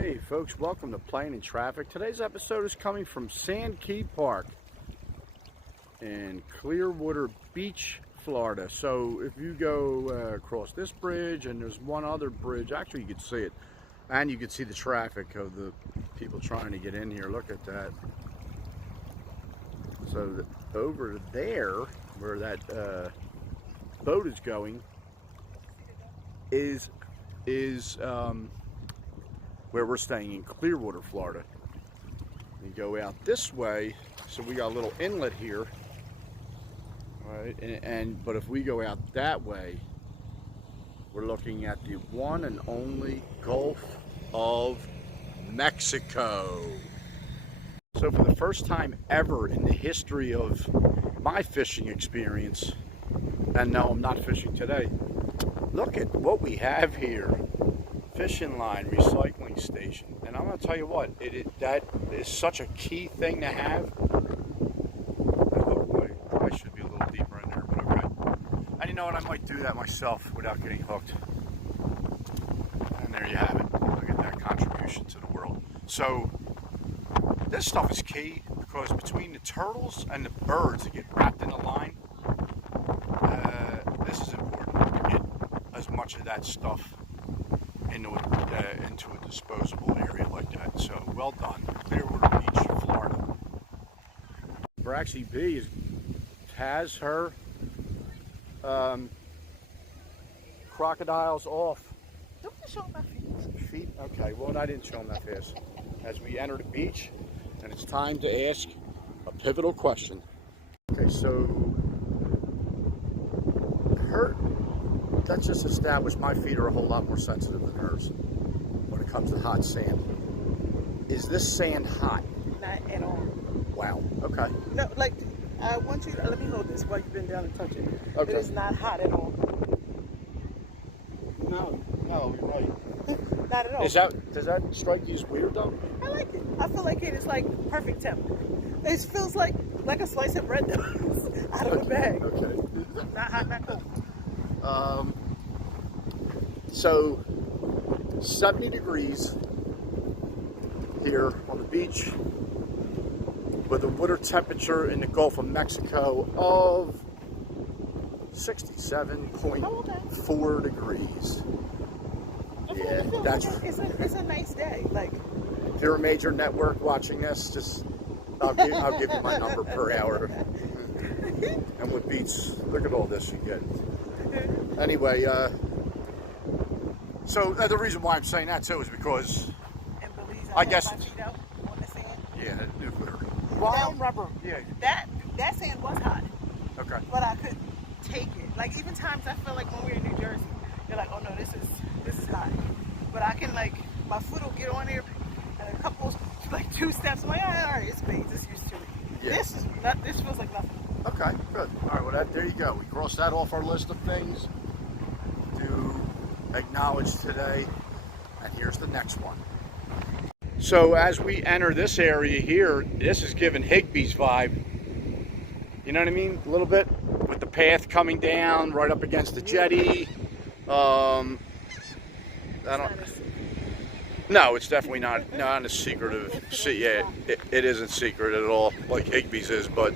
Hey folks, welcome to Playing in Traffic. Today's episode is coming from Sand Key Park in Clearwater Beach, Florida. So if you go across this bridge, and there's one other bridge, actually you can see it, and you can see the traffic of the people trying to get in here. Look at that. So over there, where that boat is going, is where we're staying in Clearwater, Florida. You go out this way, so we got a little inlet here, right? But if we go out that way, we're looking at the one and only Gulf of Mexico. So for the first time ever in the history of my fishing experience, and no, I'm not fishing today, look at what we have here. Fishing line, recycling station. And I'm going to tell you what, that is such a key thing to have. I should be a little deeper in there, but okay. And you know what, I might do that myself without getting hooked. And there you have it. Look at that contribution to the world. So this stuff is key, because between the turtles and the birds that get wrapped in the line, this is important to get as much of that stuff into a disposable area like that. So well done, Clearwater Beach, Florida. BRAXYB has her crocodiles off. Don't you show my feet? Feet? Okay, well I didn't show them that fast. As we enter the beach, and it's time to ask a pivotal question. Okay, so let's just establish my feet are a whole lot more sensitive than hers when it comes to hot sand. Is this sand hot? Not at all. Wow. Okay. No, like, I want you to, let me hold this while you've been down and touch it. Okay. It is not hot at all. No, you're right. Not at all. Does that strike you as weird though? I like it. I feel like it is like perfect temp. It feels like a slice of bread does out of a bag. Okay. Not hot, not cold. So 70 degrees here on the beach with a water temperature in the Gulf of Mexico of 67.4 degrees. Yeah, that's. It's a nice day. Like, If you're a major network watching this, just I'll give you my number per hour. And with beats, look at all this you get. Anyway, so the reason why I'm saying that too is because I guess my feet out on the sand. Yeah, nuclear. Brown rubber. Yeah. That sand was hot. Okay. But I couldn't take it. Like, even times I feel like when we're in New Jersey, you're like, oh no, this is hot. But I can, like, my foot will get on there, and a couple, like 2 steps, I'm like, all right, it's bathed, it's used to it. Yeah. This feels like nothing. Okay, good. All right, well, there you go. We crossed that off our list of things to acknowledge today, and here's the next one. So as we enter this area here, this is giving Higbee's vibe. You know what I mean? A little bit, with the path coming down right up against the jetty. No, it's definitely not a secretive. Yeah, it isn't secret at all, like Higbee's is, but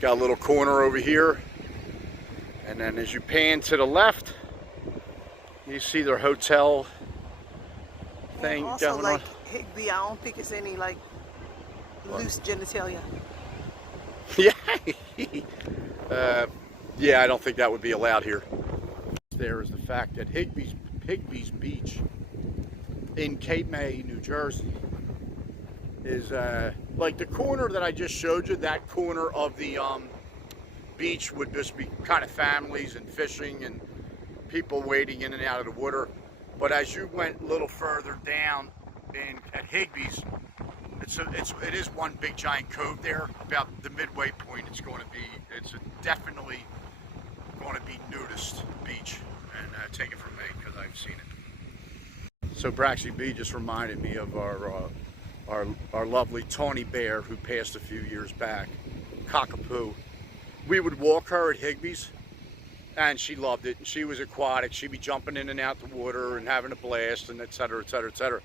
got a little corner over here, and then as you pan to the left, you see their hotel thing also, going like, on. Higbee, I don't think it's any, like, loose genitalia. Yeah. Yeah, I don't think that would be allowed here. There is the fact that Higbee's Beach in Cape May, New Jersey, is like the corner that I just showed you. That corner of the beach would just be kind of families and fishing and people wading in and out of the water. But as you went a little further down at Higbee's, it is one big giant cove there. About the midway point, it's definitely going to be nudist beach, and take it from me because I've seen it. So BRAXYB just reminded me of our lovely Tawny Bear, who passed a few years back, Cockapoo. We would walk her at Higbee's, And she loved it. She was aquatic. She'd be jumping in and out the water and having a blast, and et cetera, et cetera, et cetera.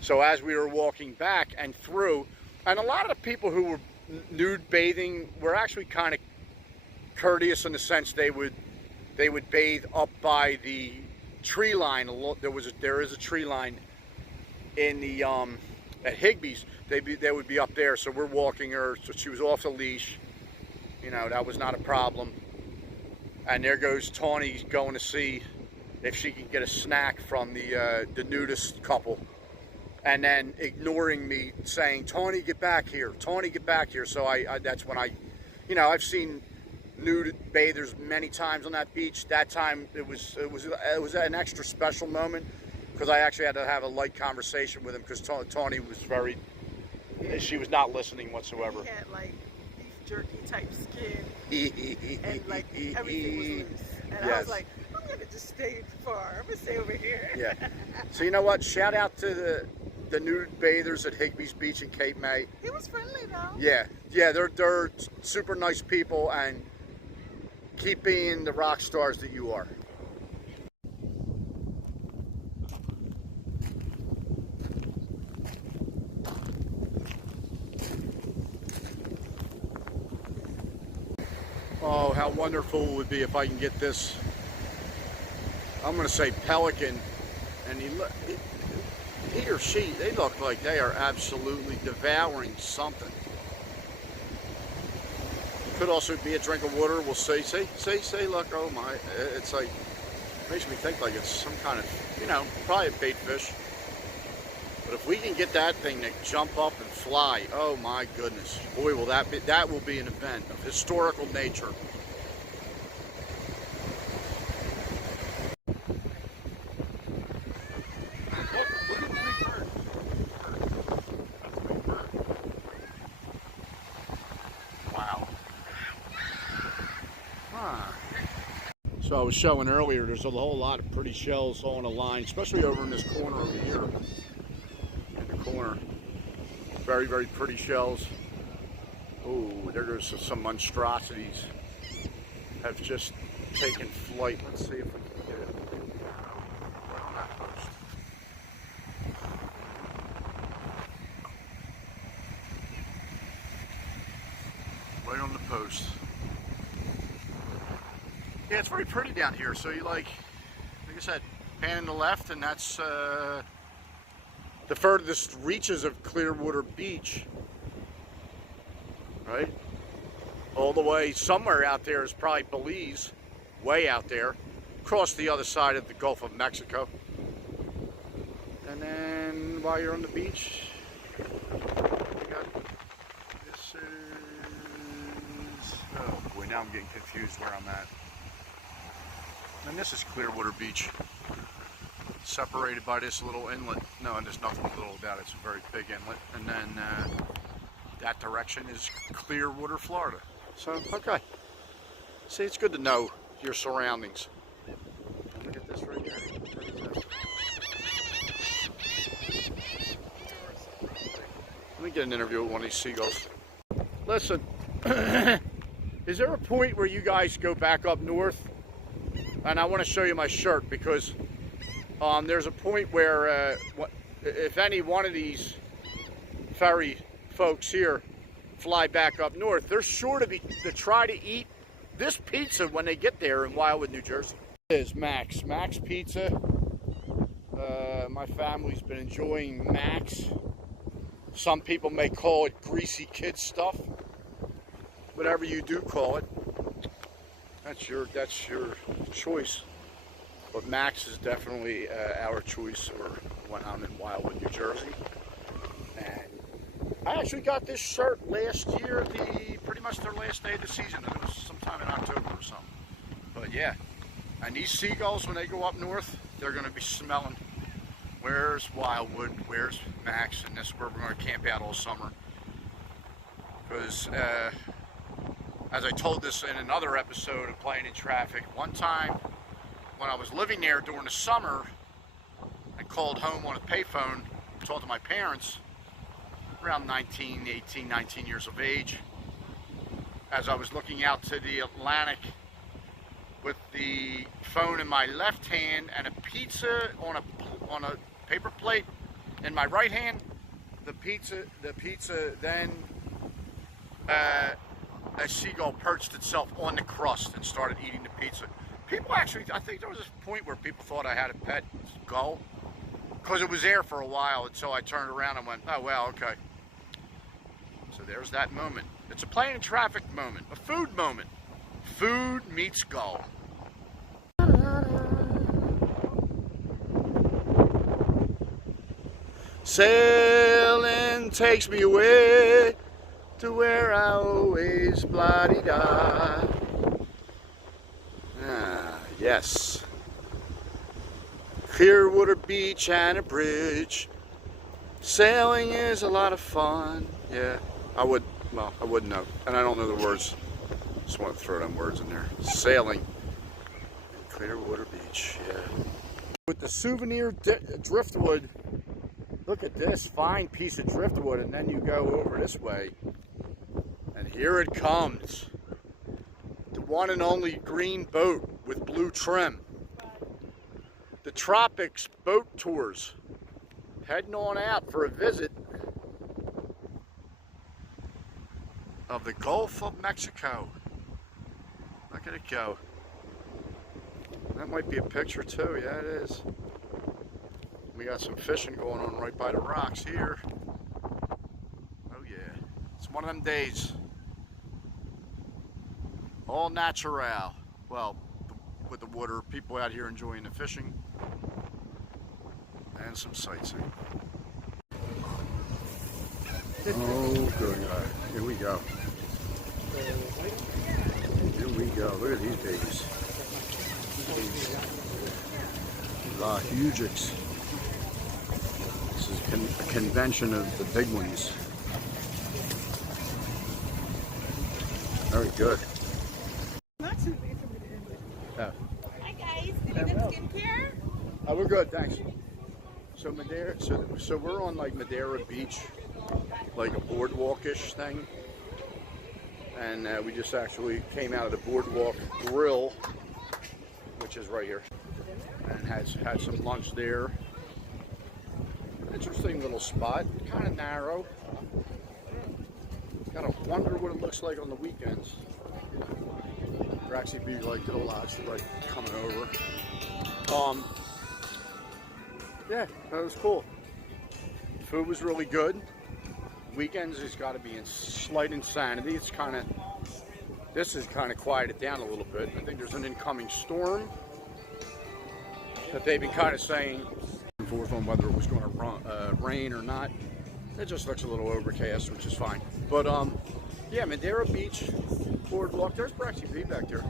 So as we were walking back and through, and a lot of the people who were nude bathing were actually kind of courteous in the sense they would bathe up by the tree line. There is a tree line in the at Higbee's. They would be up there. So we're walking her. So she was off the leash. You know, that was not a problem. And there goes Tawny going to see if she can get a snack from the nudist couple. And then ignoring me, saying, "Tawny, get back here. Tawny, get back here." So that's when I've seen nude bathers many times on that beach. That time it was an extra special moment because I actually had to have a light conversation with him because Tawny was she was not listening whatsoever. He had like beef jerky type skin, and like everything was loose. And yes. I was like, I'm gonna just stay far. I'm gonna stay over here. Yeah. So you know what? Shout out to the nude bathers at Higbee's Beach in Cape May. He was friendly though. Yeah, they're super nice people, and keep being the rock stars that you are. Oh, how wonderful it would be if I can get this, I'm going to say pelican, and he or she, they look like they are absolutely devouring something. Could also be a drink of water. We'll see, look, oh my, it's like, makes me think like it's some kind of, probably a bait fish. But if we can get that thing to jump up and fly, oh my goodness, boy, that will be an event of historical nature. Wow. So I was showing earlier, there's a whole lot of pretty shells on the line, especially over in this corner over here. In the corner. Very, very pretty shells. Oh, there goes some monstrosities. Have just taken flight. Let's see if we can get it. Right on that post. Right on the post. Yeah, it's very pretty down here. So you like I said, pan in the left, and that's the furthest reaches of Clearwater Beach. Right? All the way somewhere out there is probably Belize, way out there, across the other side of the Gulf of Mexico. And then while you're on the beach, this is, oh boy, now I'm getting confused where I'm at. And this is Clearwater Beach, separated by this little inlet. No, and there's nothing little about it. It's a very big inlet. And then that direction is Clearwater, Florida. So, okay. See, it's good to know your surroundings. Look at this right here. Let me get an interview with one of these seagulls. Listen, is there a point where you guys go back up north? And I want to show you my shirt because there's a point where if any one of these ferry folks here fly back up north, they're sure to try to eat this pizza when they get there in Wildwood, New Jersey. This is Max Pizza. My family's been enjoying Max. Some people may call it greasy kid stuff. Whatever you do call it, that's your choice. But Max is definitely our choice when I'm in Wildwood, New Jersey. And I actually got this shirt last year, pretty much their last day of the season. It was sometime in October or something. But yeah, and these seagulls, when they go up north, they're going to be smelling, where's Wildwood, where's Max, and this is where we're going to camp out all summer. Because, as I told this in another episode of Playing in Traffic, one time when I was living there during the summer, I called home on a payphone, talked to my parents, around 18, 19 years of age, as I was looking out to the Atlantic with the phone in my left hand and a pizza on a paper plate in my right hand. The pizza then a seagull perched itself on the crust and started eating the pizza. People actually, I think there was a point where people thought I had a pet gull because it was there for a while until I turned around and went, oh well, okay. So there's that moment. It's a plane and traffic moment, a food moment. Food meets gull. Sailing takes me away to where I always blah-de-da. Ah, yes. Clearwater beach and a bridge. Sailing is a lot of fun. Yeah, I wouldn't know. And I don't know the words. Just want to throw them words in there. Sailing. Clearwater Beach, yeah. With the souvenir driftwood, look at this fine piece of driftwood, and then you go over this way. And here it comes. The one and only green boat with blue trim. The Tropics Boat Tours. Heading on out for a visit of the Gulf of Mexico. Look at it go. That might be a picture too, yeah it is. We got some fishing going on right by the rocks here. Oh yeah, it's one of them days. All natural. Well, with the water, people out here enjoying the fishing and some sightseeing. Oh good God, here we go. Here we go, look at these babies. La Hugics. This is a convention of the big ones. Very good. Not too late for me to end it. Yeah. Hi guys, did you get skincare? Oh, we're good, thanks. So Madeira, so we're on like Madeira Beach, like a boardwalk-ish thing. And we just actually came out of the Boardwalk Grill, which is right here, and had some lunch there. Interesting little spot, kind of narrow. Gotta wonder what it looks like on the weekends. BRAXYB liked it a lot, she liked coming over. Yeah, that was cool. Food was really good. Weekends has got to be in slight insanity. It's kind of, this has kind of quieted down a little bit. I think there's an incoming storm that they've been kind of saying forth on whether it was going to rain or not. It just looks a little overcast, which is fine. But yeah, Madeira Beach boardwalk. There's BRAXYB back there.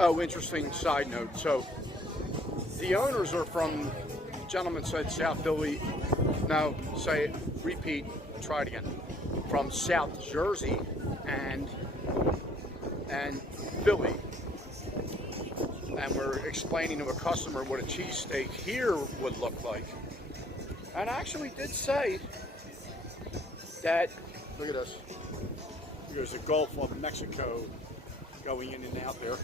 Oh, interesting side note. So the owners are from, gentleman said South Philly. No, say, repeat, try it again. From South Jersey and Philly. And we're explaining to a customer what a cheesesteak here would look like. And I actually did say that, look at this, there's a Gulf of Mexico going in and out there.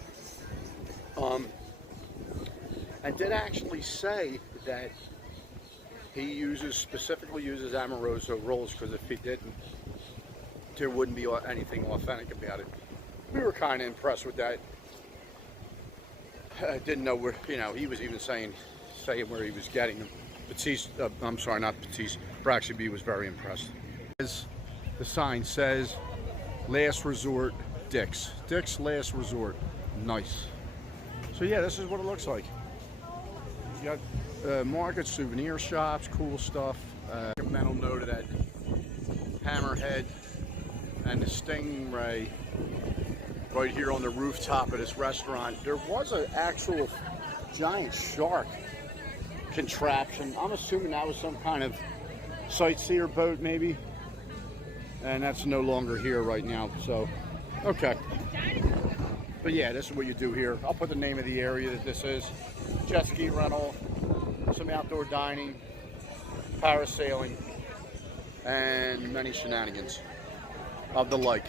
And did actually say that he specifically uses Amoroso rolls, because if he didn't, there wouldn't be anything authentic about it. We were kind of impressed with that. I didn't know where, he was even saying where he was getting them. Batiste, I'm sorry, not Batiste, BRAXYB was very impressed. As the sign says, last resort, Dick's. Dick's last resort. Nice. So yeah, this is what it looks like. You got market, souvenir shops, cool stuff. A mental note of that hammerhead and the stingray right here on the rooftop of this restaurant. There was an actual giant shark contraption. I'm assuming that was some kind of sightseer boat maybe. And that's no longer here right now, so okay. But yeah, this is what you do here. I'll put the name of the area that this is. Jet ski rental, some outdoor dining, parasailing, and many shenanigans of the like.